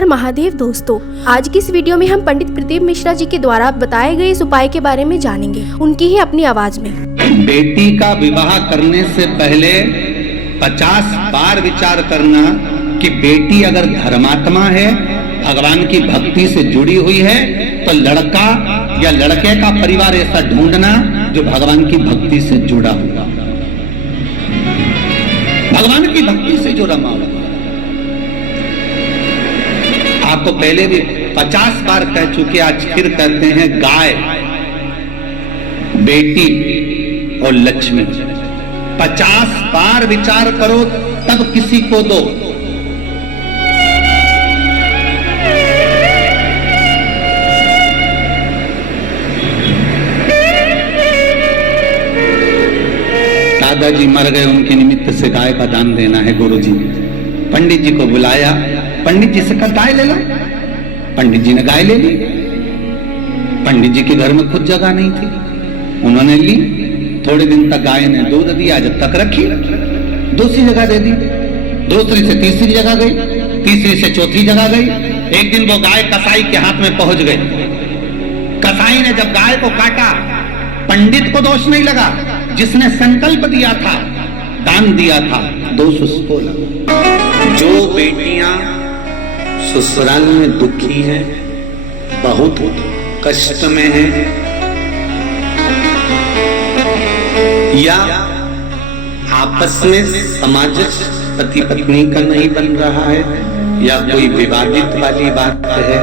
हर महादेव दोस्तों, आज की इस वीडियो में हम पंडित प्रदीप मिश्रा जी के द्वारा बताए गए इस उपाय के बारे में जानेंगे, उनकी ही अपनी आवाज में। बेटी का विवाह करने से पहले 50 बार विचार करना कि बेटी अगर धर्मात्मा है, भगवान की भक्ति से जुड़ी हुई है, तो लड़का या लड़के का परिवार ऐसा ढूंढना जो भगवान की भक्ति से जुड़ा हुआ, भगवान की भक्ति से जो रमा हुआ। आपको पहले भी 50 बार कह चुके, आज फिर कहते हैं, गाय, बेटी और लक्ष्मी 50 बार विचार करो तब किसी को दो। दादाजी मर गए, उनके निमित्त से गाय का दान देना है गुरुजी। पंडित जी को बुलाया, पंडित जी से कहा गाय ले लो। पंडित जी ने गाय ले ली। पंडित जी के घर में खुद जगह नहीं थी, उन्होंने ली। थोड़े दिन तक गाय ने दूध दिया, जब तक रखी, दूसरी जगह दे दी, दूसरी से तीसरी जगह गई, तीसरी से चौथी जगह गई। एक दिन वो गाय कसाई के हाथ में पहुंच गई। कसाई ने जब गाय को काटा, पंडित को दोष नहीं लगा, जिसने संकल्प दिया था, दान दिया था, दोष उसको लगा। जो बेटियां ससुराल में दुखी हैं, बहुत कष्ट में हैं, या आपस में सामाजिक पति पत्नी का नहीं बन रहा है, या कोई विवादित वाली बात है,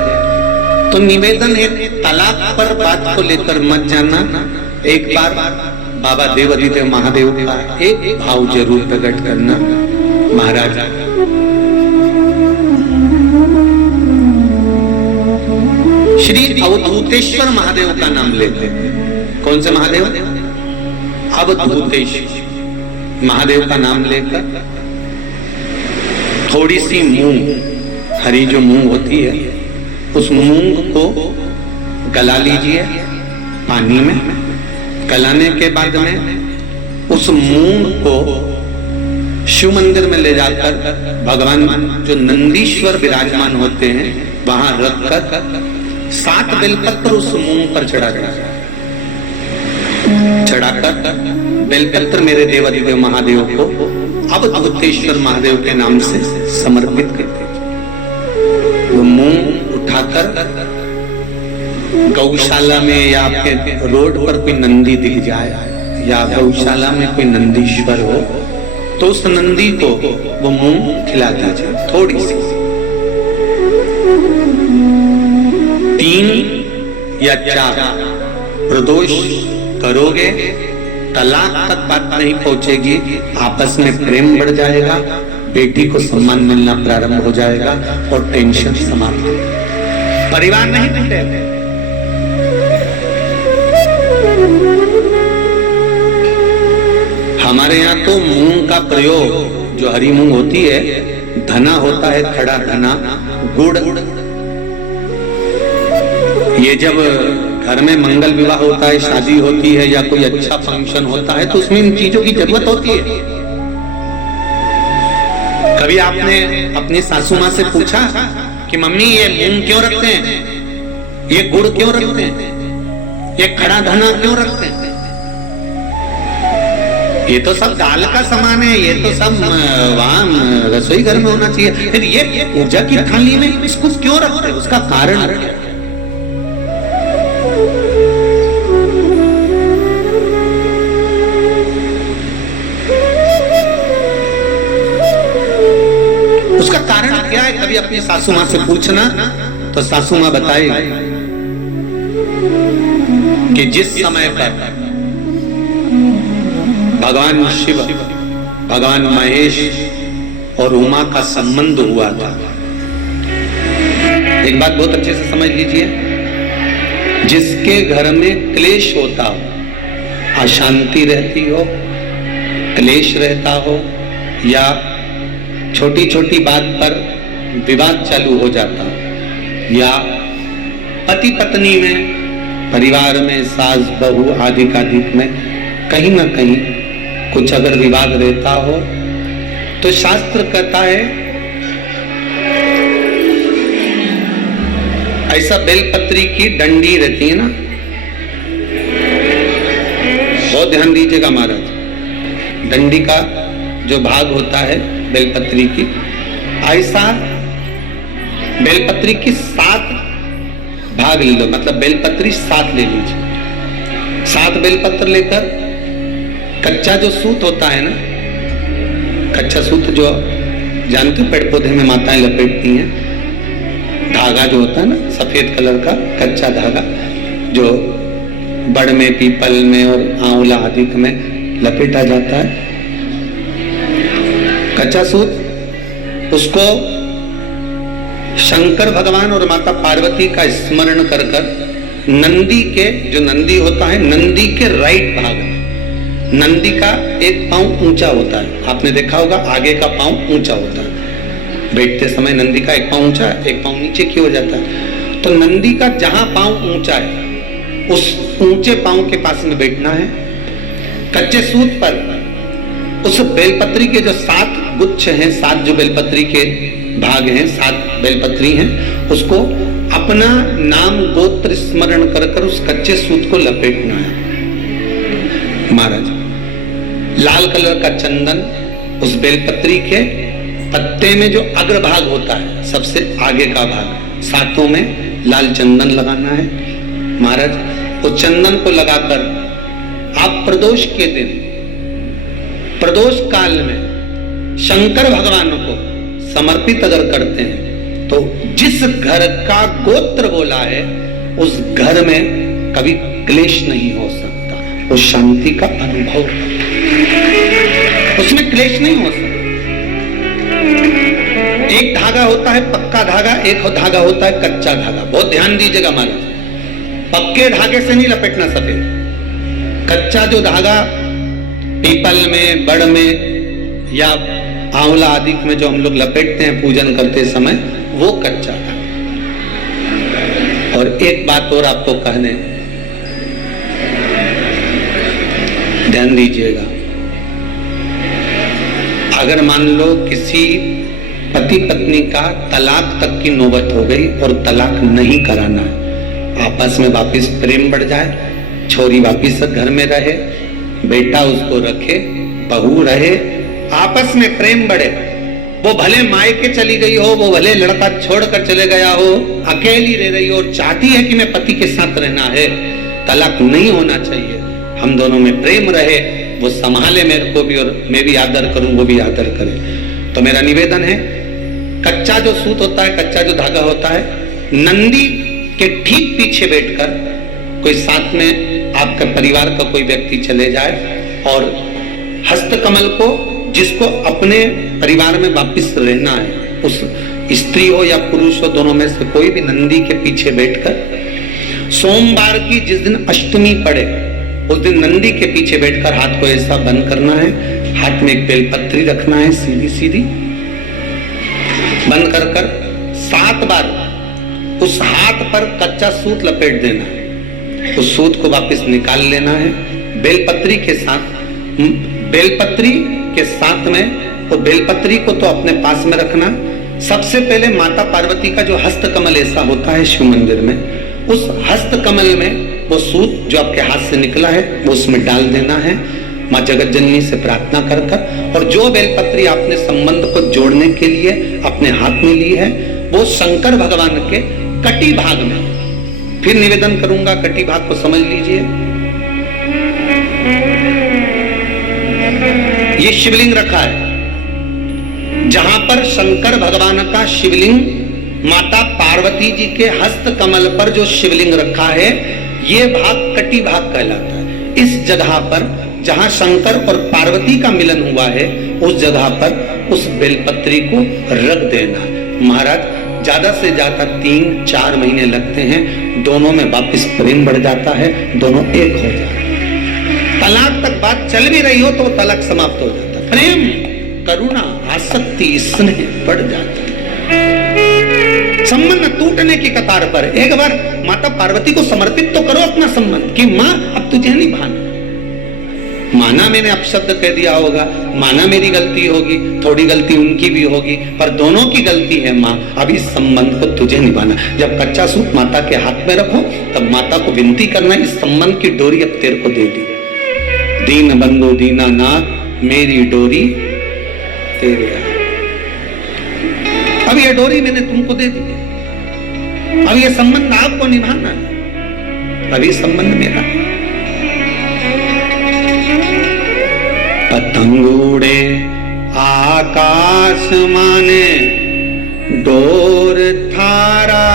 तो निवेदन है, तलाक पर बात को लेकर मत जाना। एक बार बाबा देवादिदेव महादेव का एक भाव जरूर प्रकट करना। महाराज, श्री अवधूतेश्वर महादेव का नाम लेते हैं। कौन से महादेव? अवधूतेश्वर महादेव का नाम लेकर थोड़ी सी मूंग, हरी जो मूंग होती है, उस मूंग को गला लीजिए पानी में। गलाने के बाद में उस मूंग को शिव मंदिर में ले जाकर भगवान जो नंदीश्वर विराजमान होते हैं वहां रखकर 7 बेलपत्र उस मूंग पर चढ़ाकर बेलपत्र मेरे देवादिदेव महादेव को अवधूतेश्वर महादेव के नाम से समर्पित करते। वो मूंग उठाकर गौशाला में या आपके रोड पर कोई नंदी दिख जाए, या गौशाला में कोई नंदीश्वर हो, तो उस नंदी को वो मूंग खिला दीजिए थोड़ी सी। 3 या 4 प्रदोष करोगे, तलाक तक बात नहीं पहुंचेगी, आपस में प्रेम बढ़ जाएगा, बेटी को सम्मान मिलना प्रारंभ हो जाएगा और टेंशन समाप्त। परिवार नहीं टूटेगा। हमारे यहाँ तो मूंग का प्रयोग, जो हरी मूंग होती है, धना होता है, खड़ा धना, गुड़। ये जब घर में मंगल विवाह होता है, शादी होती है, या कोई अच्छा फंक्शन होता है, तो उसमें इन चीजों की जरूरत होती है। कभी आपने अपनी सासू माँ से पूछा कि मम्मी ये मूंग क्यों रखते हैं, ये गुड़ क्यों रखते हैं, ये खड़ा धना क्यों रखते हैं? ये तो सब दाल का सामान है, ये तो सब वहां रसोई घर में होना चाहिए। फिर ये पूजा की थाली में इसको क्यों रखते हैं? उसका कारण है। उसका कारण क्या है? कभी अपनी सासू माँ से पूछना, तो सासू माँ बताएगी कि जिस समय पर भगवान शिव, भगवान महेश और उमा का संबंध हुआ था। एक बात बहुत अच्छे से समझ लीजिए, जिसके घर में क्लेश होता हो, अशांति रहती हो, क्लेश रहता हो, या छोटी छोटी बात पर विवाद चालू हो जाता हो, या पति पत्नी में, परिवार में, सास बहू आदि कादिक में कहीं ना कहीं कुछ अगर विवाद रहता हो, तो शास्त्र कहता है ऐसा बेलपत्री की डंडी रहती है ना, बहुत ध्यान दीजिएगा महाराज। डंडी का जो भाग होता है बेलपत्री की, ऐसा बेलपत्री की 7 भाग ले लो, मतलब बेलपत्री 7 ले लीजिए। 7 बेलपत्र लेकर कच्चा जो सूत होता है ना, कच्चा सूत जो जानते हो पेड़ पौधे में माताएं लपेटती हैं, धागा जो होता है ना सफेद कलर का कच्चा धागा, जो बड़ में, पीपल में और आंवला आदि में लपेटा जाता है, कच्चा सूत, उसको शंकर भगवान और माता पार्वती का स्मरण कर कर नंदी के, जो नंदी होता है, नंदी के राइट भाग, नंदी का एक पांव ऊंचा होता है, आपने देखा होगा आगे का पांव ऊंचा होता है, बैठते समय नंदी का एक पांव ऊंचा, एक पांव नीचे की हो जाता है। तो नंदी का जहां पांव ऊंचा है उस ऊंचे पांव के पास में बैठना है। कच्चे सूत पर उस बेलपत्री के जो 7 गुच्छ हैं, 7 जो बेलपत्री के भाग हैं, 7 बेलपत्री हैं, उसको अपना नाम गोत्र स्मरण कर कर उस कच्चे सूत को लपेटना है महाराज। लाल कलर का चंदन उस बेलपत्री के पत्ते में जो अग्रभाग होता है, सबसे आगे का भाग, 7 में लाल चंदन लगाना है महाराज। उस चंदन को लगाकर आप प्रदोष के दिन, प्रदोष काल में शंकर भगवान को समर्पित अगर करते हैं तो जिस घर का गोत्र बोला है उस घर में कभी क्लेश नहीं हो सकता, वो शांति का अनुभव, उसमें क्लेश नहीं हो सकता। एक धागा होता है पक्का धागा, एक धागा होता है कच्चा धागा, बहुत ध्यान दीजिएगा महाराज। पक्के धागे से नहीं लपेटना सफेद, कच्चा जो धागा पीपल में, बड़ में या आंवला आदि में जो हम लोग लपेटते हैं पूजन करते समय, वो कच्चा धागा। और एक बात और आपको कहने, ध्यान दीजिएगा, अगर मान लो किसी पति पत्नी का तलाक तक की नौबत हो गई और तलाक नहीं कराना है, आपस में वापिस प्रेम बढ़ जाए, छोरी वापिस घर में रहे, बेटा उसको रखे, बहू रहे, आपस में प्रेम बढ़े, वो भले मायके चली गई हो, वो भले लड़का छोड़कर चले गया हो, अकेली रह रही हो और चाहती है कि मैं पति के साथ रहना है, तलाक नहीं होना चाहिए, हम दोनों में प्रेम रहे, वो संभाले मेरे को भी और मैं भी आदर करूं, वो भी आदर करे। तो मेरा निवेदन है, कच्चा जो सूत होता है, कच्चा जो धागा होता है, नंदी के ठीक पीछे बैठकर कोई साथ में आपका परिवार का कोई व्यक्ति चले जाए और हस्तकमल को, जिसको अपने परिवार में वापिस रहना है, उस स्त्री हो या पुरुष हो, दोनों में से कोई भी नंदी के पीछे बैठकर सोमवार की जिस दिन अष्टमी पड़े उस दिन नंदी के पीछे बैठकर हाथ को ऐसा बंद करना है, हाथ में एक बेलपत्री रखना है, सीधी सीधी बंद कर कर 7 बार उस हाथ पर कच्चा सूत लपेट देना है, उस सूत को वापस निकाल लेना है। बेलपत्री के साथ में वो बेलपत्री को तो अपने पास में रखना। सबसे पहले माता पार्वती का जो हस्तकमल ऐसा होता है शिव मंदिर में, उस हस्तकमल में वो सूत जो आपके हाथ से निकला है वो उसमें डाल देना है, माँ जगत जननी से प्रार्थना कर कर। और जो बेलपत्री आपने संबंध को जोड़ने के लिए अपने हाथ में ली है वो शंकर भगवान के कटी भाग में, फिर निवेदन करूंगा, कटी भाग को समझ लीजिए। ये शिवलिंग रखा है, जहां पर शंकर भगवान का शिवलिंग, माता पार्वती जी के हस्त कमल पर जो शिवलिंग रखा है, ये भाग कटी भाग कहलाता है। इस जगह पर जहां शंकर और पार्वती का मिलन हुआ है, उस जगह पर उस बेलपत्री को रख देना। महाराज ज्यादा से ज्यादा 3-4 महीने लगते हैं, दोनों में वापस प्रेम बढ़ जाता है, दोनों एक हो जाते हैं। तलाक तक बात चल भी रही हो तो तलाक समाप्त हो जाता है। प्रेम, करुणा, आसक्ति, स्नेह बढ़ जाता है। संबंध टूटने की कतार पर एक बार माता पार्वती को समर्पित तो करो अपना संबंध कि मां अब तुझे नहीं भाना, माना मैंने अपशब्द कह दिया होगा, माना मेरी गलती होगी, थोड़ी गलती उनकी भी होगी, पर दोनों की गलती है माँ। अब इस संबंध को तुझे निभाना। जब कच्चा सूत माता के हाथ में रखो तब माता को विनती करना, इस संबंध की डोरी अब तेरे को दे दी। दीन बंधु दीनानाथ मेरी डोरी तेरे हाथ। अब ये डोरी मैंने तुमको दे दी, अब ये संबंध आपको निभाना है। अभी संबंध मेरा है। पतंग उड़े आकाश माने, डोर थारा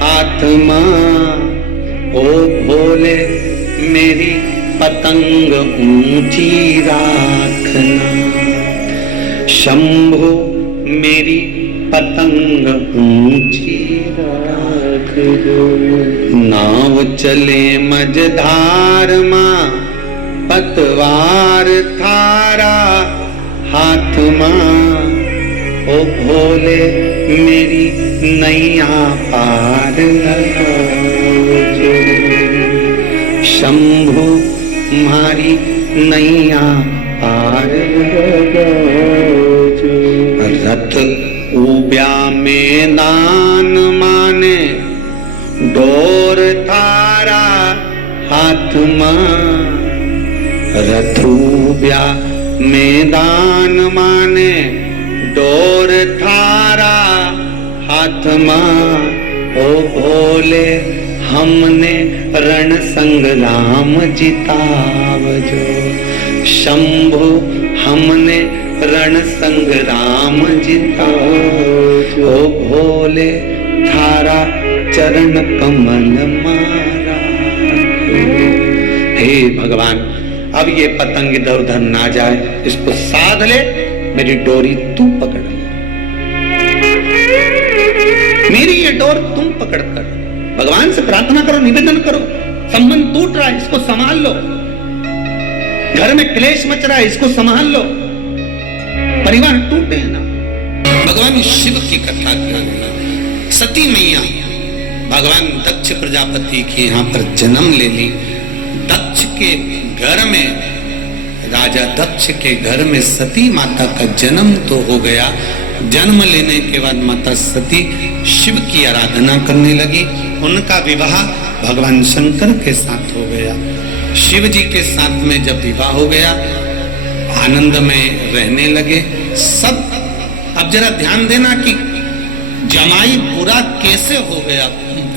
हाथ मां। ओ भोले मेरी पतंग ऊंची राखना, शंभो मेरी पतंग ऊंची राख दो। नाव चले मझधार मां, पतवार थारा हाथ मां। ओ भोले मेरी नैया पार लगाओ, शंभु मारी नैया पार लगाओ। रथ उब्या मैदान माने, डोर थारा हाथ मां। रथूब्या मैदान माने, डोर थारा हाथ मां। ओ भोले हमने रण संग्राम जितावजो, शंभु हमने रण संग्राम जितावजो। ओ भोले थारा चरण कमल मारा। हे भगवान, अब ये पतंग इधर उधर ना जाए, इसको साध ले, मेरी डोरी तू पकड़ ले, मेरी ये डोर तुम पकड़ कर। भगवान से प्रार्थना करो, निवेदन करो। संबंध टूट रहा है, इसको संभाल लो। घर में क्लेश मच रहा है, इसको संभाल लो। परिवार टूटे ना। भगवान शिव की कथा करना। सती मैया भगवान दक्ष प्रजापति के यहाँ पर जन्म ले ली। दक्ष के घर में, राजा दक्ष के घर में सती माता का जन्म तो हो गया। जन्म लेने के बाद माता सती शिव की आराधना करने लगी। उनका विवाह भगवान शंकर के साथ हो गया। शिव जी के साथ में जब विवाह हो गया, आनंद में रहने लगे सब। अब जरा ध्यान देना कि जमाई बुरा कैसे हो गया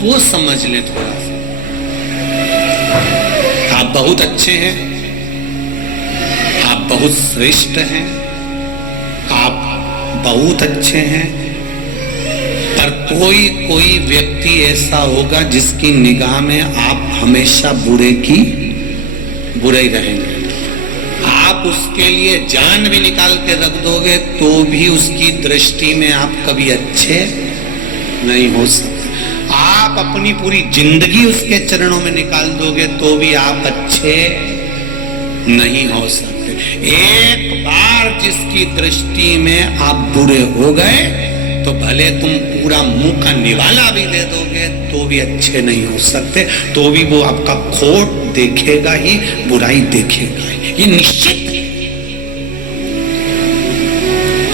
वो समझ ले थोड़ा सा। आप बहुत अच्छे हैं, आप बहुत श्रेष्ठ हैं, आप बहुत अच्छे हैं, पर कोई कोई व्यक्ति ऐसा होगा जिसकी निगाह में आप हमेशा बुरे ही रहेंगे। आप उसके लिए जान भी निकाल के रख दोगे तो भी उसकी दृष्टि में आप कभी अच्छे नहीं हो सकते। आप अपनी पूरी जिंदगी उसके चरणों में निकाल दोगे तो भी आप अच्छे नहीं हो सकते। एक बार जिसकी दृष्टि में आप बुरे हो गए तो भले तुम पूरा मुंह का निवाला भी दे दोगे तो भी अच्छे नहीं हो सकते, तो भी वो आपका खोट देखेगा ही, बुराई देखेगा ही, ये निश्चित है।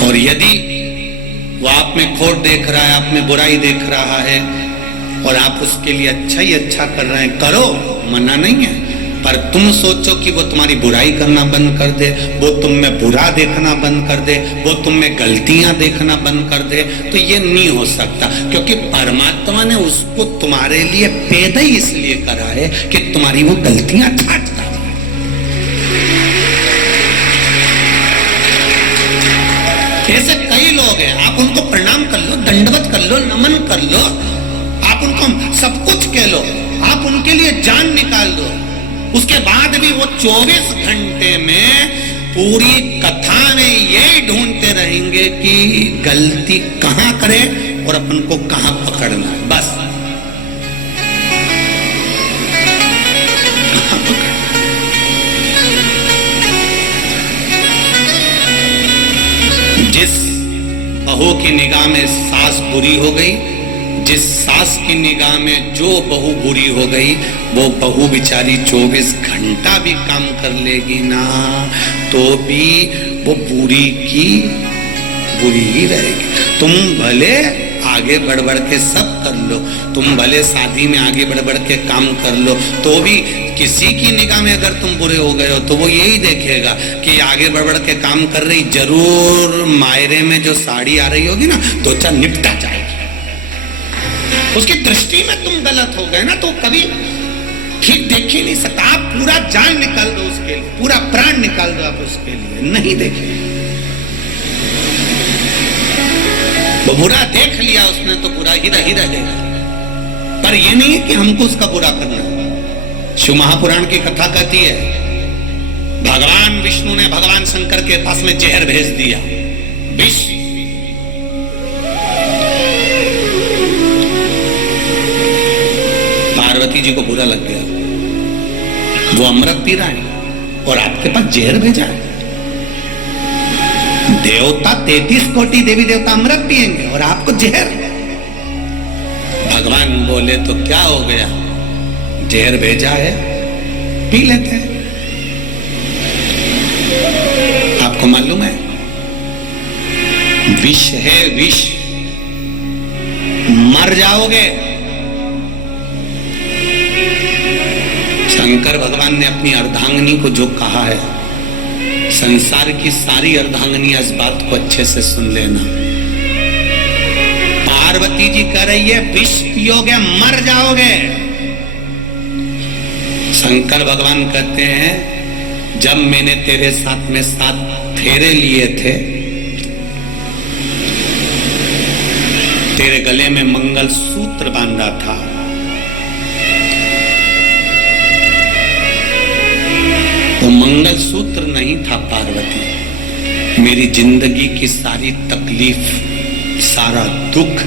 और यदि वो आप में खोट देख रहा है, आप में बुराई देख रहा है और आप उसके लिए अच्छा ही अच्छा कर रहे हैं, करो, मना नहीं है। पर तुम सोचो कि वो तुम्हारी बुराई करना बंद कर दे, वो तुम में बुरा देखना बंद कर दे, वो तुम में गलतियां देखना बंद कर दे, तो ये नहीं हो सकता। क्योंकि परमात्मा ने उसको तुम्हारे लिए पैदा ही इसलिए करा है कि तुम्हारी वो गलतियां छांटता है। ऐसे कई लोग हैं, आप उनको प्रणाम कर लो, दंडवत कर लो, नमन कर लो, आप उनको सब कुछ कह लो, आप उनके लिए जान निकाल दो, उसके बाद भी वो 24 घंटे में पूरी कथा में यही ढूंढते रहेंगे कि गलती कहां करे और अपन को कहां पकड़ना है। बस जिस बहू की निगाह में सास बुरी हो गई, जिस सास की निगाह में जो बहू बुरी हो गई, वो बहू बेचारी 24 घंटा भी काम कर लेगी ना, तो भी वो बुरी की बुरी ही रहेगी। तुम भले आगे बढ़ बढ़ के सब कर लो, तुम भले शादी में आगे बढ़ बढ़ के काम कर लो, तो भी किसी की निगाह में अगर तुम बुरे हो गए हो तो वो यही देखेगा कि आगे बढ़ बढ़ के काम कर रही, जरूर मायरे में जो साड़ी आ रही होगी ना, दो चार निपटा जाएगी। उसकी दृष्टि में तुम गलत हो गए ना, तो कभी ठीक देख ही नहीं सकता। आप पूरा जान निकाल दो उसके लिए, पूरा प्राण निकाल दो आप उसके लिए, नहीं देखे। वो बुरा देख लिया उसने तो बुरा ही रहेगा, पर ये नहीं है कि हमको उसका बुरा करना। शिव महापुराण की कथा कहती है, भगवान विष्णु ने भगवान शंकर के पास में जहर भेज दिया, विष। पार्वती जी को बुरा लग गया, वो अमृत पी रहा है और आपके पास जहर भेजा है। देवता 33 कोटि देवी देवता अमृत पिएंगे और आपको जहर। भगवान बोले तो क्या हो गया, जहर भेजा है, पी लेते हैं। आपको मालूम है विष है, विष, मर जाओगे। शंकर भगवान ने अपनी अर्धांगिनी को जो कहा है, संसार की सारी अर्धांगिनियां इस बात को अच्छे से सुन लेना। पार्वती जी कह रही है विष पियोगे मर जाओगे। शंकर भगवान कहते हैं जब मैंने तेरे साथ में 7 फेरे लिए थे, तेरे गले में मंगल सूत्र बांधा था, वो मंगल सूत्र नहीं था पार्वती, मेरी जिंदगी की सारी तकलीफ, सारा दुख,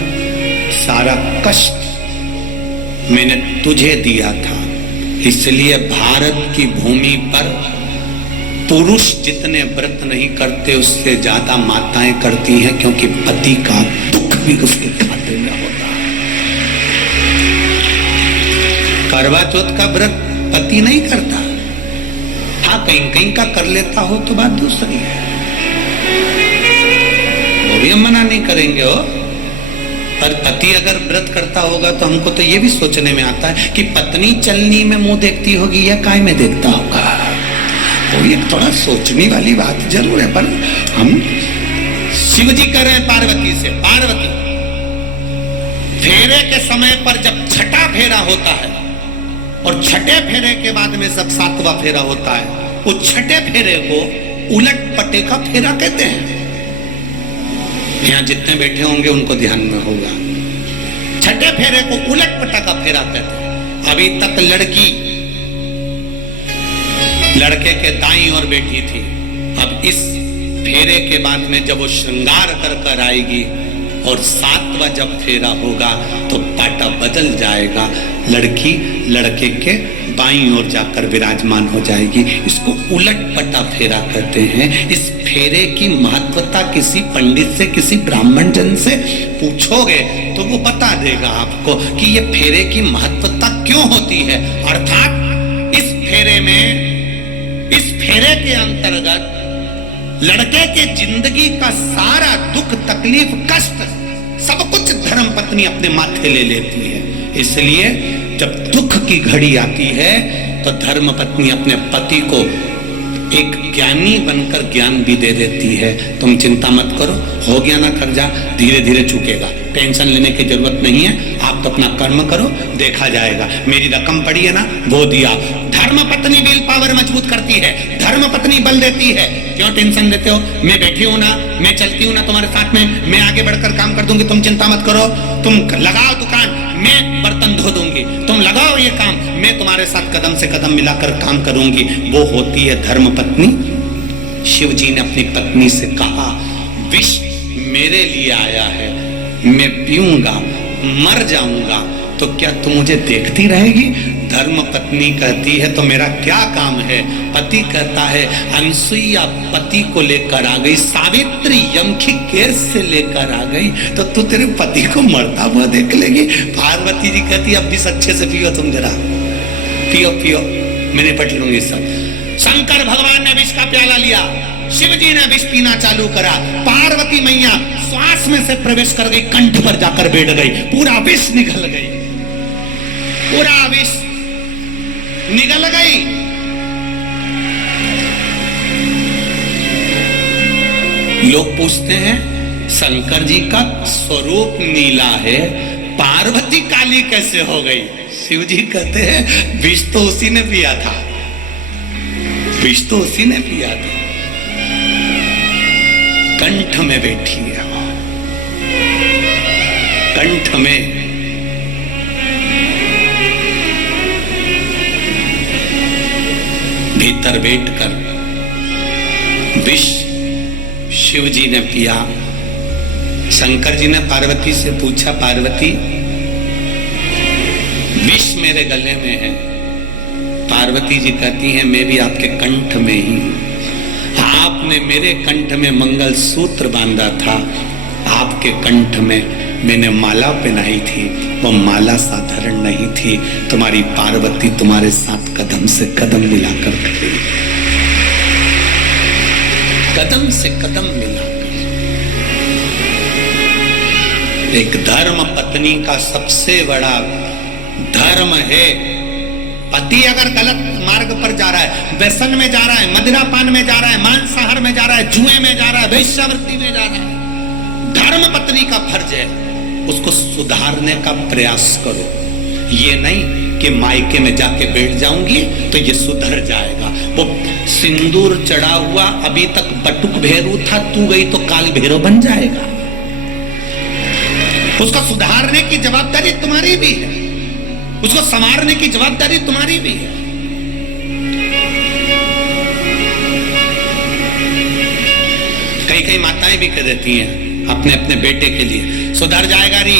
सारा कष्ट मैंने तुझे दिया था। इसलिए भारत की भूमि पर पुरुष जितने व्रत नहीं करते उससे ज्यादा माताएं करती हैं, क्योंकि पति का दुख भी उसके खाते में होता है। करवा चौथ का व्रत पति नहीं करता, हाँ कहीं कहीं का कर लेता हो तो बात दूसरी है, वो भी हम मना नहीं करेंगे हो। पर पति अगर व्रत करता होगा तो हमको तो ये भी सोचने में आता है कि पत्नी चलनी में मुंह देखती होगी या काय में देखता होगा। तो ये थोड़ा सोचने वाली बात जरूर है। पर हम शिव जी कह रहे हैं पार्वती से, पार्वती फेरे के समय पर जब छठा फेरा होता है और छठे फेरे के बाद में जब 7वां फेरा होता है, उस छठे फेरे को उलट पटे का फेरा कहते हैं। यहाँ जितने बैठे होंगे उनको ध्यान में होगा, छठे फेरे को उलट पटा का फेरा कहते हैं। अभी तक लड़की लड़के के दाईं ओर बैठी थी, अब इस फेरे के बाद में जब वो श्रृंगार कर कर आएगी और 7वां जब फेरा होगा तो पाटा बदल जाएगा, लड़की लड़के के बाईं ओर जाकर विराजमान हो जाएगी। इसको उलट पटा फेरा कहते हैं। इस फेरे की महत्वता किसी पंडित से, किसी ब्राह्मण जन से पूछोगे तो वो बता देगा आपको कि ये फेरे की महत्वता क्यों होती है। अर्थात इस फेरे में, इस फेरे के अंतर्गत लड़के के जिंदगी का सारा दुख, तकलीफ, कष्ट, सब कुछ धर्म पत्नी अपने माथे ले लेती है। इसलिए जब दुख की घड़ी आती है तो धर्म पत्नी अपने पति को एक ज्ञानी बनकर ज्ञान भी दे देती है। तुम चिंता मत करो, हो गया ना कर्जा, धीरे धीरे चुकेगा, टेंशन लेने की जरूरत नहीं है, आप तो अपना कर्म करो, देखा जाएगा। मेरी रकम पड़ी है ना, वो दिया। धर्म पत्नी विल पावर मजबूत करती है, धर्म पत्नी बल देती है। क्यों टेंशन लेते हो, मैं बैठी हूं ना, मैं चलती हूं ना तुम्हारे साथ में, मैं आगे बढ़कर काम कर दूंगी, तुम चिंता मत करो। तुम लगाओ दुकान, मैं बर्तन धो दूंगी, तुम लगाओ ये काम, मैं तुम्हारे साथ कदम से कदम मिलाकर काम करूंगी। वो होती है धर्म पत्नी। शिव जी ने अपनी पत्नी से कहा, विष मेरे लिए आया है, मैं पीऊंगा, मर जाऊंगा, तो क्या तुम मुझे देखती रहेगी? धर्म पत्नी कहती है तो मेरा क्या काम है। पति कहता है अनसुईया पति को लेकर आ गई, सावित्री यम की गैस से लेकर आ गई, तो तू तेरे पति को मरता हुआ देख लेगी। पार्वती जी कहती अब भी अच्छे से पियो, तुम जरा पियो पियो, मैं निपट लूंगी सब। शंकर भगवान ने विष का प्याला लिया, शिव जी ने विष पीना चालू करा, पार्वती मैया श्वास में से प्रवेश कर गई, कंठ पर जाकर बैठ गई, पूरा विष निकल गई, पूरा विष निकल गई। लोग पूछते हैं शंकर जी का स्वरूप नीला है, पार्वती काली कैसे हो गई? शिव जी कहते हैं विष तो उसी ने पिया था, विष तो उसी ने पिया था, कंठ में बैठी है, कंठ में। भीतर बैठकर विष शिव जी ने पिया। शंकर जी ने पार्वती से पूछा, पार्वती विष मेरे गले में है। पार्वती जी कहती हैं मैं भी आपके कंठ में ही हूं। आपने मेरे कंठ में मंगल सूत्र बांधा था, आपके कंठ में मैंने माला पहनाई थी, वो माला साधारण नहीं थी। तुम्हारी पार्वती तुम्हारे साथ कदम से कदम मिलाकर खड़ी, कदम से कदम मिलाकर। एक धर्म पत्नी का सबसे बड़ा धर्म है, पति अगर गलत मार्ग पर जा रहा है, व्यसन में जा रहा है, मदिरा पान में जा रहा है, मांसाहार में जा रहा है, जुए में जा रहा है, वेश्यावृत्ति में जा रहा है, धर्म पत्नी का फर्ज है उसको सुधारने का प्रयास करो। ये नहीं कि मायके में जाके बैठ जाऊंगी तो ये सुधर जाएगा। वो सिंदूर चढ़ा हुआ अभी तक बटुक भैरू था, तू गई तो काल भैरव बन जाएगा। उसको सुधारने की जवाबदारी तुम्हारी भी है, उसको संवारने की जवाबदारी तुम्हारी भी है। कई कई माताएं भी कह देती हैं अपने अपने बेटे के लिए, सुधर जाएगा री,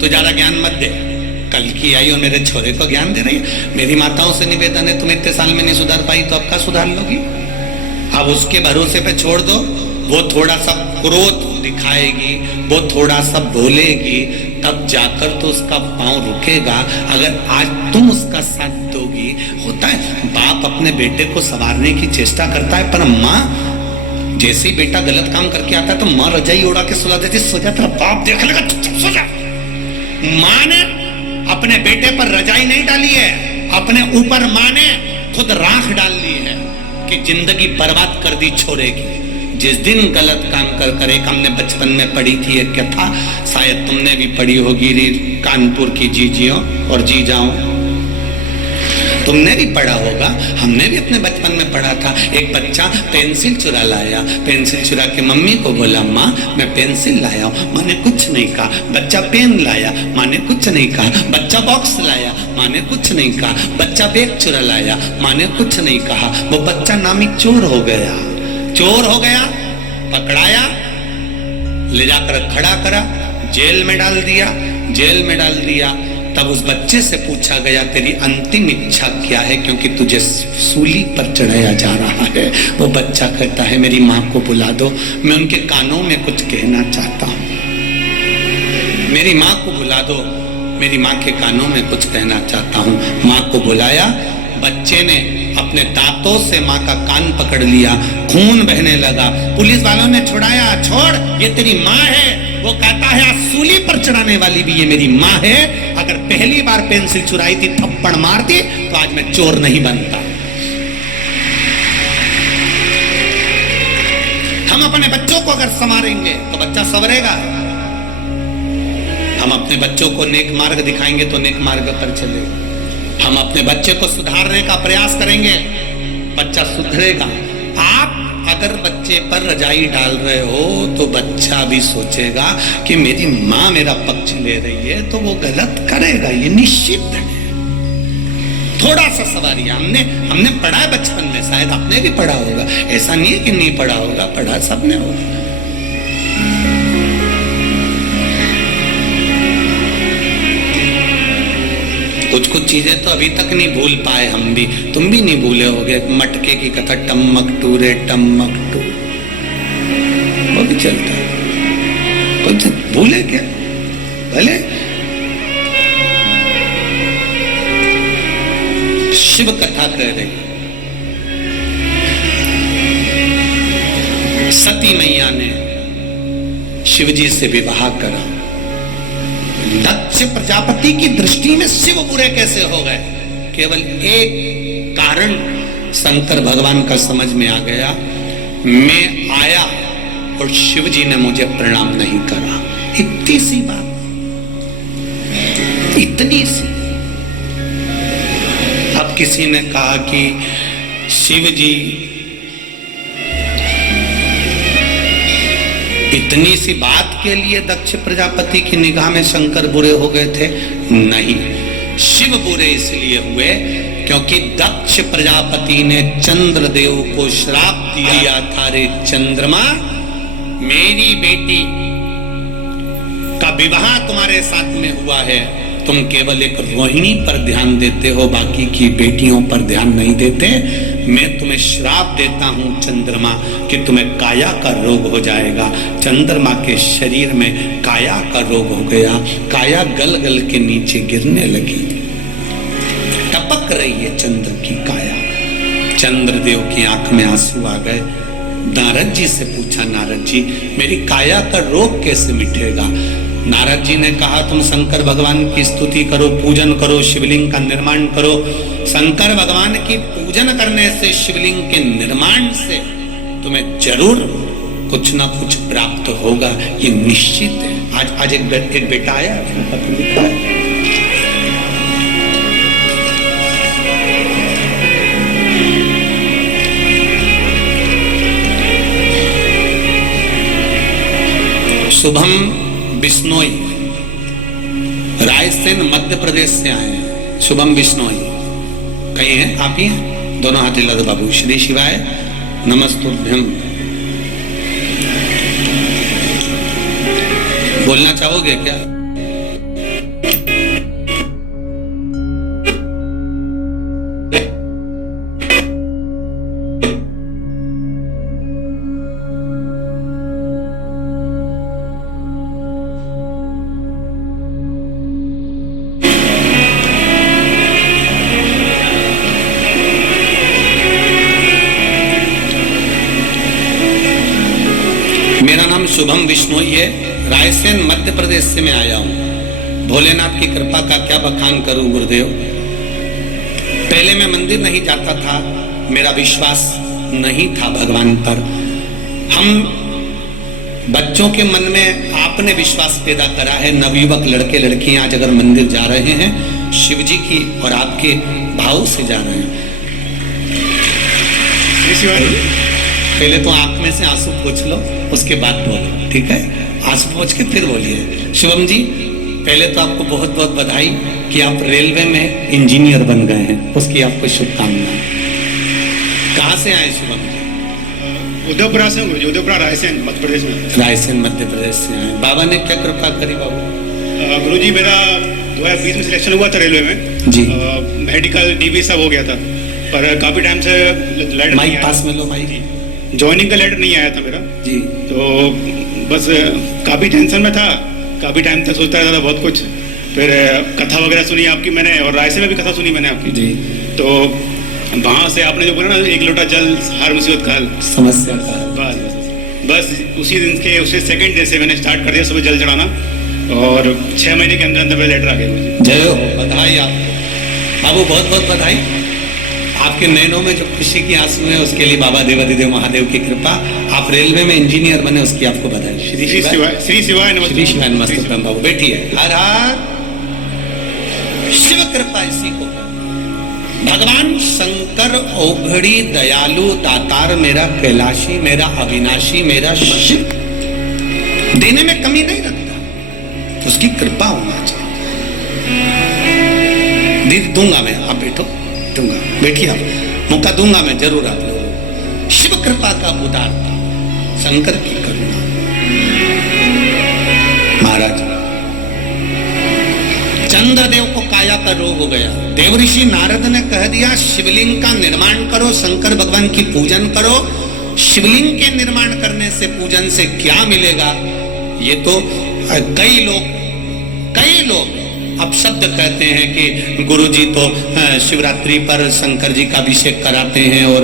तो ज्यादा ज्ञान मत दे। कल की आई और मेरे छोरे को ज्ञान दे रही है। मेरी माताओं से निवेदन है, तुम इतने साल में नहीं सुधार पाई तो अब का सुधार लोगी? अब उसके भरोसे पे छोड़ दो, वो थोड़ा सा क्रोध दिखाएगी, वो थोड़ा सा बोलेगी, तब जाकर तो उसका पांव रुकेगा। अगर आज तुम उसका साथ दोगी, होता है बाप अपने बेटे को संवारने की चेष्टा करता है, पर माँ जैसे ही बेटा गलत काम करके आता है तो माँ रजाई उड़ा के सुला देती, सो जा तेरा बाप देख लेगा, सो जा। माँ ने अपने बेटे पर रजाई नहीं डाली है, अपने ऊपर माँ ने खुद राख डाल ली है कि जिंदगी बर्बाद कर दी छोरे की। जिस दिन गलत काम कर एक हमने बचपन में पढ़ी थी एक कथा, शायद तुमने भी पढ़ी होगी, कानपुर की जीजियों और जीजाओं, तुमने भी पढ़ा होगा, हमने भी अपने बचपन में पढ़ा था। एक बच्चा पेंसिल चुरा लाया, पेंसिल चुरा के मम्मी को बोला माँ मैं पेंसिल लाया हूँ, माँ ने कुछ नहीं कहा। बच्चा पेन लाया, माँ ने कुछ नहीं कहा। बच्चा बॉक्स लाया, माँ ने कुछ नहीं कहा। बच्चा बैग चुरा लाया, माँ ने कुछ नहीं कहा। वो बच्चा नामी चोर हो गया, चोर हो गया, पकड़ाया, ले जाकर खड़ा करा, जेल में डाल दिया, जेल में डाल दिया। तब उस बच्चे से पूछा गया तेरी अंतिम इच्छा क्या है, क्योंकि तुझे सूली पर चढ़ाया जा रहा है। वो बच्चा कहता है मेरी माँ को बुला दो, मैं उनके कानों में कुछ कहना चाहता हूँ। मेरी माँ को बुला दो, मेरी माँ के कानों में कुछ कहना चाहता हूँ। माँ को बुलाया, बच्चे ने अपने दांतों से माँ का कान पकड़ लिया, खून बहने लगा। पुलिस वालों ने छुड़ाया, छोड़ ये तेरी माँ है। वो कहता है आज सूली पर चढ़ाने वाली भी ये मेरी माँ है। अगर पहली बार पेंसिल चुराई थी थप्पड़ मारती तो आज मैं चोर नहीं बनता। हम अपने बच्चों को अगर संवारेंगे तो बच्चा संवरेगा। हम अपने बच्चों को नेक मार्ग दिखाएंगे तो नेक मार्ग पर चलेगा। हम अपने बच्चे को सुधारने का प्रयास करेंगे, बच्चा सुधरेगा। आप अगर बच्चे पर रजाई डाल रहे हो तो बच्चा भी सोचेगा कि मेरी माँ मेरा पक्ष ले रही है तो वो गलत करेगा, ये निश्चित है। थोड़ा सा सवारिया हमने पढ़ा है बचपन में, शायद आपने भी पढ़ा होगा, ऐसा नहीं है कि नहीं पढ़ा होगा, पढ़ा सबने होगा। कुछ कुछ चीजें तो अभी तक नहीं भूल पाए हम भी, तुम भी नहीं भूले होगे। मटके की कथा, टमक टू रे टमक टू, वो भी चलता है, कुछ भूले क्या? भले शिव कथा कह रही, सती मैया ने शिवजी से विवाह करा। दक्ष प्रजापति की दृष्टि में शिव बुरे कैसे हो गए? केवल एक कारण शंकर भगवान का समझ में आ गया, मैं आया और शिवजी ने मुझे प्रणाम नहीं करा। इतनी सी बात, इतनी सी। अब किसी ने कहा कि शिवजी इतनी सी बात के लिए दक्ष प्रजापति की निगाह में शंकर बुरे हो गए थे? नहीं, शिव बुरे इसलिए हुए क्योंकि दक्ष प्रजापति ने चंद्रदेव को श्राप दिया था, रे चंद्रमा, मेरी बेटी का विवाह तुम्हारे साथ में हुआ है, तुम केवल एक रोहिणी पर ध्यान देते हो, बाकी की बेटियों पर ध्यान नहीं देते। मैं तुम्हें श्राप देता हूं चंद्रमा कि तुम्हें काया का रोग हो जाएगा। चंद्रमा के शरीर में काया का रोग हो गया, काया गल गल के नीचे गिरने लगी, टपक रही है चंद्र की काया। चंद्रदेव की आंख में आंसू आ गए। नारद जी से पूछा, नारद जी मेरी काया का रोग कैसे मिटेगा? नारद जी ने कहा, तुम शंकर भगवान की स्तुति करो, पूजन करो, शिवलिंग का निर्माण करो। शंकर भगवान की पूजन करने से, शिवलिंग के निर्माण से तुम्हें जरूर कुछ ना कुछ प्राप्त होगा, ये निश्चित है। आज एक बेटा आया, पत्र लिखा है, शुभम बिश्नोई, रायसेन मध्य प्रदेश से आए हैं। शुभम बिश्नोई कहीं हैं? आप ही हैं? दोनों हाथ हिला दो बाबू। श्री शिवाय नमस्तुभ्यम। बोलना चाहोगे क्या? मेरा नाम शुभम बिश्नोई है, रायसेन मध्य प्रदेश से मैं आया हूँ। भोलेनाथ की कृपा का क्या बखान करूं गुरुदेव। पहले मैं मंदिर नहीं जाता था, मेरा विश्वास नहीं था भगवान पर। हम बच्चों के मन में आपने विश्वास पैदा करा है। नवयुवक लड़के लड़कियां आज अगर मंदिर जा रहे हैं, शिव जी की और आपके भाव से जा रहे हैं। पहले तो आंख में से आंसू पोंछ लो, उसके बाद बोलो, ठीक है? आंसू पोंछ के फिर बोलिए। शुभम जी, पहले तो आपको बहुत बहुत बधाई कि आप रेलवे में इंजीनियर बन गए हैं, उसकी आपको शुभकामनाएं। कहाँ से आए शुभम जी? उदयपुरा से हूँ, उदयपुरा रायसेन मध्य प्रदेश में। रायसेन मध्य प्रदेश से आए। बाबा ने क्या कृपा करी बाबू? गुरुजी मेरा 2020 में सिलेक्शन हुआ था रेलवे में जी। मेडिकल डीबी सब हो गया था, पर काफी टाइम से लेटर माइक पास में लो, माइक। ज्वाइनिंग का लेटर नहीं आया था मेरा जी। तो बस काफी टेंशन में था, काफी टाइम तक सोचता रहता था बहुत कुछ। फिर कथा वगैरह सुनी आपकी मैंने, और रायसेन में भी कथा सुनी मैंने आपकी जी। तो वहाँ से आपने जो बोला ना, एक लोटा जल हर मुसीबत का हल, समस्या का बस उसी दिन के उसी सेकंड डे से मैंने स्टार्ट कर दिया सुबह जल चढ़ाना, और 6 महीने के अंदर अंदर मेरा लेटर आ गया मुझे। जय हो, बधाई आपको बाबू, बहुत बहुत बधाई। आपके नैनों में जो खुशी की आंसू है, उसके लिए बाबा देवाधिदेव महादेव की कृपा। आप रेलवे में इंजीनियर बने, उसकी आपको बधाई। श्री शिवाय, श्री शिवाय नमस्ते। श्री शिवाय नमस्ते बाबू। बैठिए। हर हर शिव कृपा इसी को। भगवान शंकर औघड़ी दयालु दातार, मेरा कैलाशी, मेरा अविनाशी, मेरा शिव, देने में कमी नहीं रखता, उसकी कृपा होना चाहिए। दीदी दूंगा मैं, आप बैठो, दूंगा, बैठिए आप, मौका दूंगा मैं जरूर आप लोगों। शिव कृपा का उदारता, शंकर की करुणा। महाराज, चंद्र चंद्रदेव को काया का रोग हो गया। देवऋषि नारद ने कह दिया शिवलिंग का निर्माण करो, शंकर भगवान की पूजन करो। शिवलिंग के निर्माण करने से, पूजन से क्या मिलेगा? ये तो कई लोग अब शब्द कहते हैं कि गुरुजी तो शिवरात्रि पर शंकर जी का अभिषेक कराते हैं और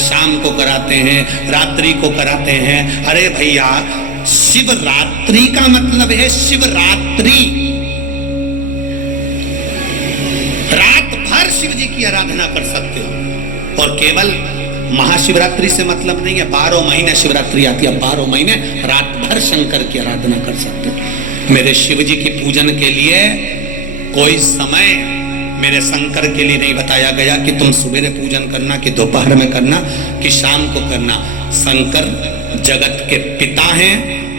शाम को कराते हैं, रात्रि को कराते हैं। अरे भैया, शिवरात्रि का मतलब है शिवरात्रि, रात भर शिव जी की आराधना कर सकते हो। और केवल महाशिवरात्रि से मतलब नहीं है, 12 महीने शिवरात्रि आती है, 12 महीने रात भर शंकर की आराधना कर सकते हो। मेरे शिव जी की पूजन के लिए कोई समय मेरे शंकर के लिए नहीं बताया गया कि तुम सुबह पूजन करना, कि दोपहर में करना, कि शाम को करना। शंकर जगत के पिता हैं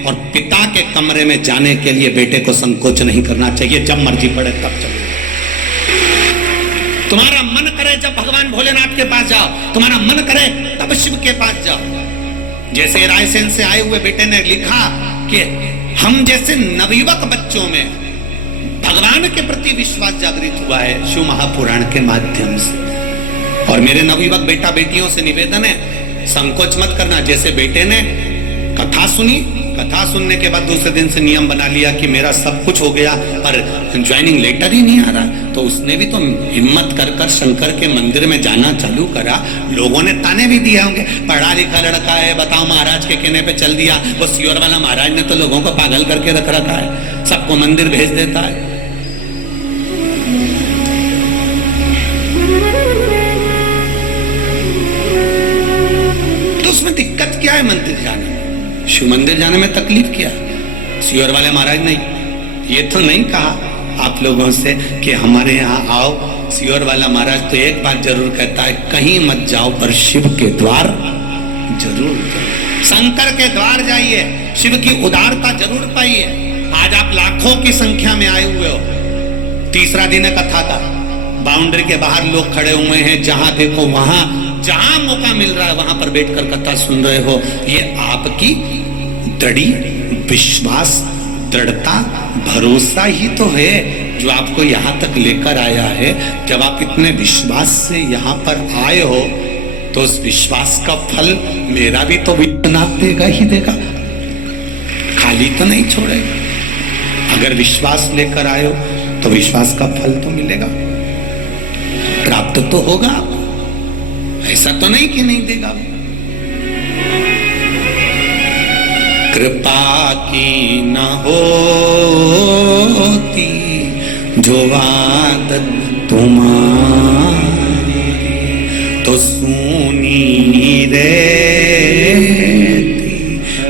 और पिता के कमरे में जाने के लिए बेटे को संकोच नहीं करना चाहिए। जब मर्जी पड़े तब चलो। तुम्हारा मन करे जब भगवान भोलेनाथ के पास जाओ, तुम्हारा मन करे तब शिव के पास जाओ। जैसे रायसेन से आए हुए बेटे ने लिखा कि हम जैसे नवयुवक बच्चों में भगवान के प्रति विश्वास जागृत हुआ है शिव महापुराण के माध्यम से। और मेरे नवयुवक बेटा बेटियों से निवेदन है, संकोच मत करना। जैसे बेटे ने कथा सुनी, कथा सुनने के बाद दूसरे दिन से नियम बना लिया कि मेरा सब कुछ हो गया पर ज्वाइनिंग लेटर ही नहीं आ रहा, तो उसने भी तो हिम्मत कर कर शंकर के मंदिर में जाना चालू करा। लोगों ने ताने भी दिए होंगे, पढ़ा लिखा लड़का है, बताओ महाराज के कहने पे चल दिया। वो सियोर वाला महाराज ने तो लोगों को पागल करके रख रखा है, सबको मंदिर भेज देता है। तो उसमें दिक्कत क्या है मंदिर जाने में? शिव मंदिर जाने में तकलीफ क्या? सियोर वाले महाराज ने ये तो नहीं कहा आप लोगों से कि हमारे यहाँ आओ। सियोर वाला महाराज तो एक बात जरूर कहता है, कहीं मत जाओ पर शिव के द्वार जरूर जाओ। शंकर के द्वार जाइए, शिव की उदारता जरूर पाइए। आज आप लाखों की संख्या में आए हुए हो, तीसरा दिन है कथा का, बाउंड्री के बाहर लोग खड़े हुए हैं, जहां देखो वहां, जहां मौका मिल रहा है वहां पर बैठकर कथा सुन रहे हो। ये आपकी दृढ़ विश्वास, दृढ़ता, भरोसा ही तो है जो आपको यहाँ तक लेकर आया है। जब आप इतने विश्वास से यहाँ पर आए हो तो उस विश्वास का फल मेरा भी तो विश्वनाथ देगा ही देगा, खाली तो नहीं छोड़ेगा। अगर विश्वास लेकर आए हो तो विश्वास का फल तो मिलेगा, प्राप्त तो होगा आपको। ऐसा तो नहीं कि नहीं देगा। कृपा की न होती जो आदत तुम्हारी, तो सुनी रहती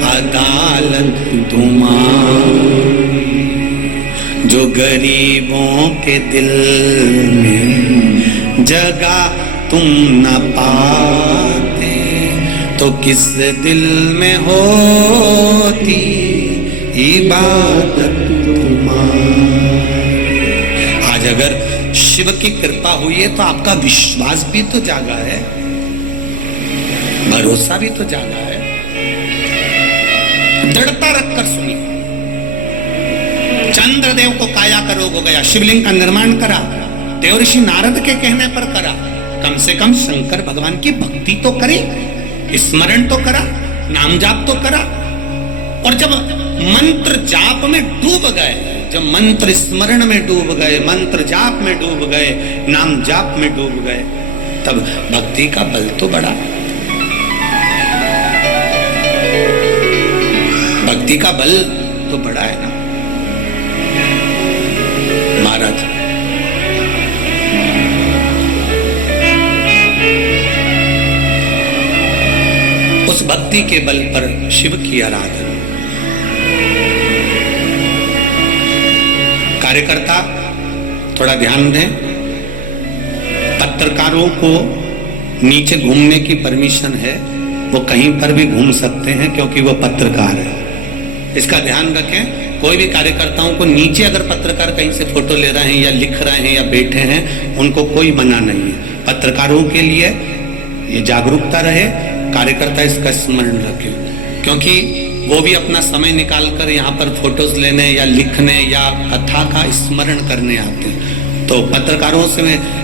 अदालत तुम्हारी। जो गरीबों के दिल में जगह तुम न पाते, तो किस दिल में होती इबादत तुम्हारी। आज अगर शिव की कृपा हुई है तो आपका विश्वास भी तो जागा है, भरोसा भी तो जागा है। दृढ़ता रखकर सुनिए। चंद्रदेव को काया का रोग हो गया, शिवलिंग का निर्माण करा, देवऋषि नारद के कहने पर करा। कम से कम शंकर भगवान की भक्ति तो करे, स्मरण तो करा, नाम जाप तो करा। और जब मंत्र जाप में डूब गए, जब मंत्र स्मरण में डूब गए, मंत्र जाप में डूब गए, नाम जाप में डूब गए, तब भक्ति का बल तो बढ़ा। भक्ति का बल तो बढ़ा है ना महाराज। उस भक्ति के बल पर शिव की आराधना। कार्यकर्ता थोड़ा ध्यान दें, पत्रकारों को नीचे घूमने की परमिशन है, वो कहीं पर भी घूम सकते हैं क्योंकि वो पत्रकार है। इसका ध्यान रखें। कोई भी कार्यकर्ताओं को नीचे अगर पत्रकार कहीं से फोटो ले रहे हैं या लिख रहे हैं या बैठे हैं, उनको कोई मना नहीं है। पत्रकारों के लिए ये जागरूकता रहे, कार्यकर्ता इसका स्मरण रखें, क्योंकि वो भी अपना समय निकाल कर यहाँ पर फोटोज लेने या लिखने या कथा का स्मरण करने आते हैं। तो पत्रकारों से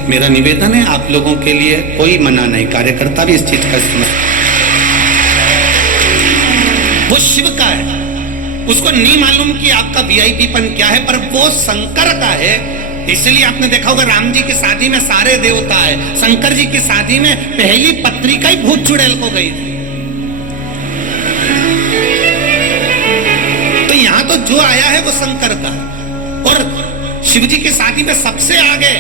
मेरा निवेदन है, आप लोगों के लिए कोई मना नहीं, कार्यकर्ता भी इस चीज का स्मरण, वो शिव का है, उसको नहीं मालूम कि आपका वीआईपीपन क्या है, पर वो शंकर का है। इसलिए आपने देखा होगा राम जी की शादी में सारे देवता है, शंकर जी की शादी में पहली पत्रिका ही भूत चुड़ैल को गई थी। तो यहां तो जो आया है वो शंकर का, और शिव जी की शादी में सबसे आगे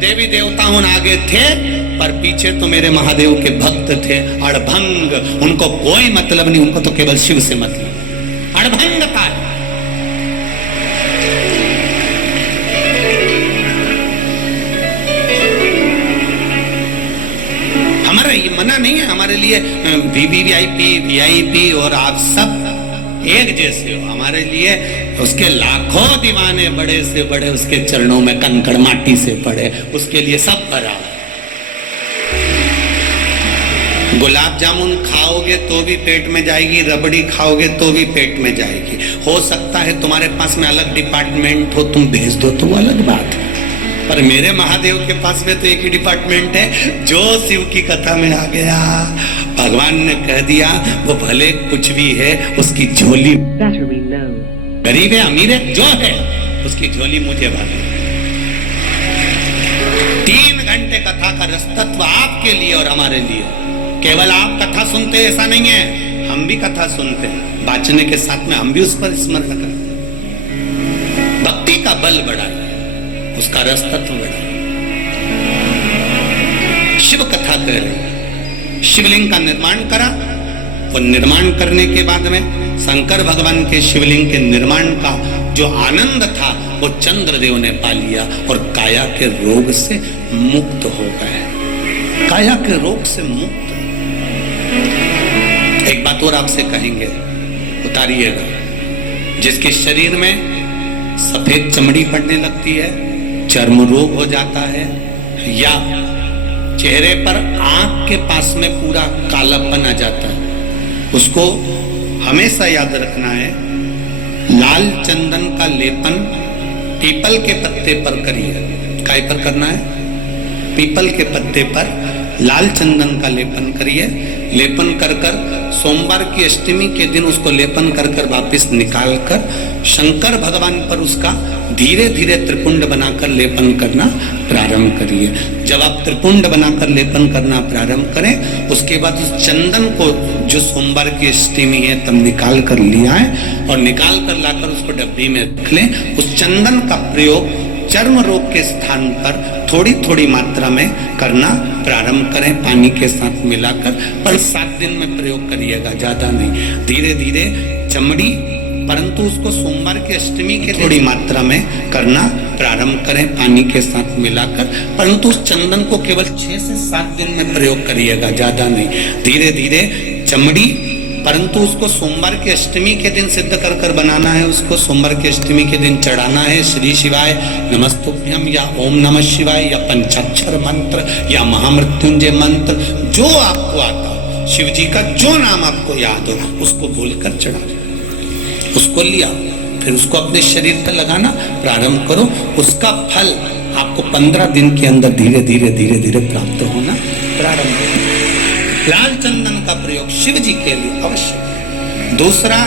देवी देवता आगे थे, पर पीछे तो मेरे महादेव के भक्त थे अड़भंग, उनको कोई मतलब नहीं, उनको तो केवल शिव से मतलब, अड़भंग था। हमारा ये मना नहीं है, हमारे लिए वीवीआईपी वीआईपी और आप सब एक जैसे हो, हमारे लिए उसके लाखों दीवाने बड़े से बड़े उसके चरणों में कंकड़ माटी से पड़े, उसके लिए सब बराबर। गुलाब जामुन खाओगे तो भी पेट में जाएगी, रबड़ी खाओगे तो भी पेट में जाएगी। हो सकता है तुम्हारे पास में अलग डिपार्टमेंट हो, तुम भेज दो तो वो अलग बात है, पर मेरे महादेव के पास में तो एक ही डिपार्टमेंट है, जो शिव की कथा में आ गया भगवान ने कह दिया वो भले कुछ भी है, उसकी झोली गरीब है अमीर है जो है उसकी झोली मुझे भरी। 3 घंटे कथा का रसतत्व आपके लिए और हमारे लिए। केवल आप कथा सुनते ऐसा नहीं है, हम भी कथा सुनते हैं, वाचने के साथ में हम भी उस पर स्मरण करते। भक्ति का बल बढ़ा, उसका रसतत्व बढ़ा। शिव कथा कह रही, शिवलिंग का निर्माण करा, और निर्माण करने के बाद में शंकर भगवान के शिवलिंग के निर्माण का जो आनंद था वो चंद्रदेव ने पा लिया, और काया के रोग से मुक्त हो गए, काया के रोग से मुक्त। एक बात और आपसे कहेंगे, उतारिएगा, जिसके शरीर में सफेद चमड़ी पड़ने लगती है, चर्म रोग हो जाता है, या चेहरे पर आंख के पास में पूरा कालापन आ जाता है, उसको हमेशा याद रखना है, लाल चंदन का लेपन पीपल के पत्ते पर करिए। काय पर करना है? पीपल के पत्ते पर लाल चंदन का लेपन करिए। लेपन कर कर सोमवार की अष्टमी के दिन उसको लेपन कर कर वापिस निकाल कर शंकर भगवान पर उसका धीरे धीरे त्रिपुंड बनाकर लेपन करना प्रारंभ करिए। जब आप त्रिपुंड बनाकर लेपन करना प्रारंभ करें, उसके बाद उस चंदन को जो सोमवार की अष्टमी है तब निकाल कर ले आए, और निकाल कर लाकर उसको डब्बी में रख लें। उस चंदन का प्रयोग चर्म रोग के स्थान पर थोड़ी थोड़ी मात्रा में करना प्रारंभ करें, पानी के साथ मिलाकर, पर 7 दिन में प्रयोग करिएगा, ज्यादा नहीं, धीरे धीरे चमड़ी, परंतु उसको सोमवार की अष्टमी के थोड़ी मात्रा में करना प्रारंभ करें, पानी के साथ मिलाकर, परंतु उस चंदन को केवल 6 से 7 दिन में प्रयोग करिएगा, ज्यादा नहीं, धीरे धीरे चमड़ी, परंतु उसको सोमवार की अष्टमी के दिन सिद्ध कर कर बनाना है, उसको सोमवार की अष्टमी के दिन चढ़ाना है श्री शिवाय नमस्तुभ्यम, या ओम नमः शिवाय, या पंचाक्षर मंत्र, या महामृत्युंजय मंत्र, जो आपको आता हो, शिव जी का जो नाम आपको याद हो उसको बोलकर चढ़ा, उसको लिया, फिर उसको अपने शरीर पर लगाना प्रारंभ करो। उसका फल आपको 15 दिन के अंदर धीरे धीरे धीरे धीरे प्राप्त होना प्रारंभ हो। लाल चंदन का प्रयोग शिव जी के लिए अवश्य। दूसरा,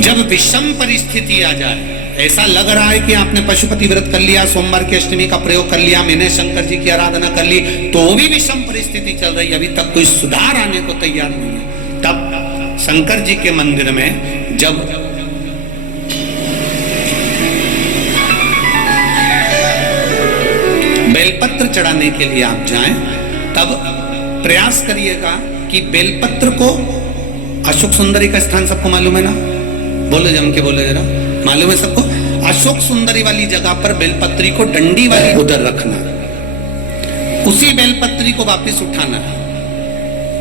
जब विषम परिस्थिति आ जाए, ऐसा लग रहा है कि आपने पशुपति व्रत कर लिया, सोमवार की अष्टमी का प्रयोग कर लिया, मैंने शंकर जी की आराधना कर ली, तो भी विषम परिस्थिति चल रही, अभी तक कोई सुधार आने को तैयार नहीं है, तब शंकर जी के मंदिर में जब बेलपत्र चढ़ाने के लिए आप जाएं, तब प्रयास करिएगा कि बेलपत्र को, अशोक सुंदरी का स्थान सबको मालूम है ना, बोलो जम के बोलो जरा, मालूम है सबको, अशोक सुंदरी वाली जगह पर बेलपत्री को डंडी वाली उधर रखना, उसी बेलपत्री को वापस उठाना।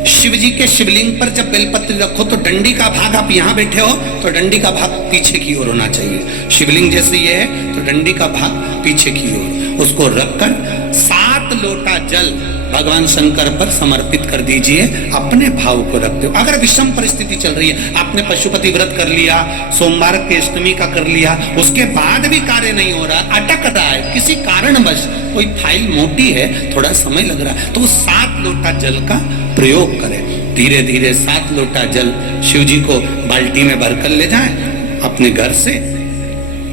शिव जी के शिवलिंग पर जब बेलपत्री रखो तो डंडी का भाग, आप यहाँ बैठे हो तो डंडी का भाग पीछे की ओर होना चाहिए, शिवलिंग जैसे ये है तो डंडी का भाग पीछे की ओर, उसको रखकर 7 लोटा जल भगवान शंकर पर समर्पित कर दीजिए, अपने भाव को रखते हो। अगर विषम परिस्थिति चल रही है, आपने पशुपति व्रत कर लिया, सोमवार के अष्टमी का कर लिया, उसके बाद भी कार्य नहीं हो रहा, अटक रहा है किसी कारणवश, कोई फाइल मोटी है, थोड़ा समय लग रहा है, तो 7 लोटा जल का प्रयोग करें। धीरे धीरे 7 लोटा जल शिव जी को बाल्टी में भरकर ले जाएं अपने घर से।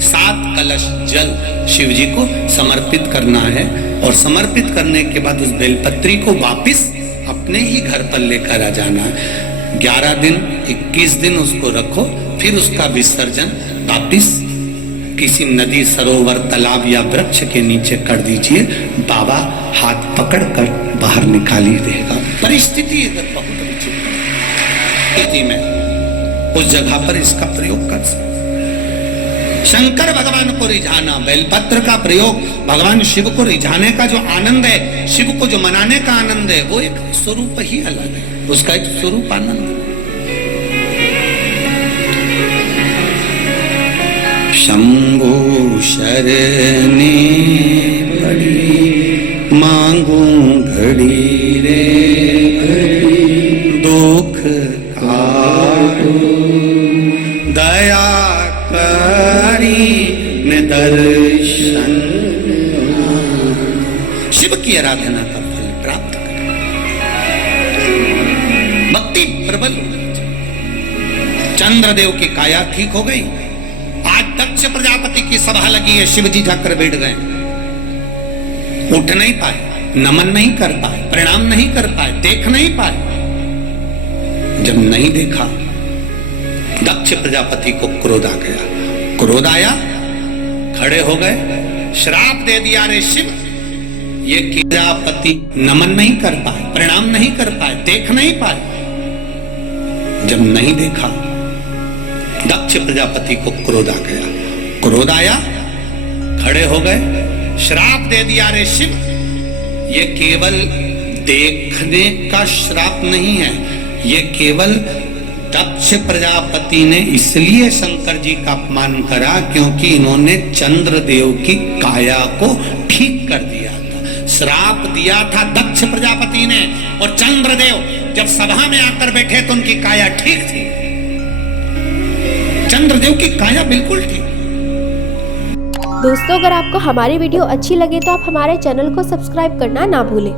7 कलश जल शिव जी को समर्पित करना है और समर्पित करने के बाद उस बेलपत्री को वापस अपने ही घर पर लेकर आ जाना है। 11 दिन 21 दिन उसको रखो, फिर उसका विसर्जन वापिस किसी नदी, सरोवर, तालाब या वृक्ष के नीचे कर दीजिए। बाबा हाथ पकड़ कर बाहर निकाल ही देगा। परिस्थिति अगर बहुत स्थिति में उस जगह पर इसका प्रयोग कर सकते। शंकर भगवान को रिझाना, बेलपत्र का प्रयोग भगवान शिव को रिझाने का जो आनंद है, शिव को जो मनाने का आनंद है, वो एक स्वरूप ही अलग है, उसका एक स्वरूप आनंद है। शंभु शरणे पड़ी मांगू घड़ी रे घड़ी, दुख काटो दया करी दर्शन। शिव की आराधना का फल प्राप्त करें, भक्ति प्रबल। चंद्रदेव की काया ठीक हो गई। आज दक्ष प्रजापति की सभा लगी है, शिव जी जाकर बैठ गए, उठ नहीं पाए, नमन नहीं कर पाए, प्रणाम नहीं कर पाए, देख नहीं पाए। जब नहीं देखा, दक्ष प्रजापति को क्रोध आ गया। क्रोध आया, खड़े हो गए, श्राप दे दिया, रे शिव, ये प्रजापति नमन नहीं कर पाए, प्रणाम नहीं कर पाए, देख नहीं पाए। जब नहीं देखा, दक्ष प्रजापति को क्रोध आ गया। क्रोध आया, खड़े हो गए, श्राप दे दिया, रे शिव, ये केवल देखने का श्राप नहीं है, ये केवल दक्ष प्रजापति ने इसलिए शंकर जी का अपमान करा क्योंकि इन्होंने चंद्रदेव की काया को ठीक कर दिया था। श्राप दिया था दक्ष प्रजापति ने, और चंद्रदेव जब सभा में आकर बैठे तो उनकी काया ठीक थी। चंद्रदेव की काया बिल्कुल ठीक। दोस्तों, अगर आपको हमारी वीडियो अच्छी लगे तो आप हमारे चैनल को सब्सक्राइब करना ना भूलें।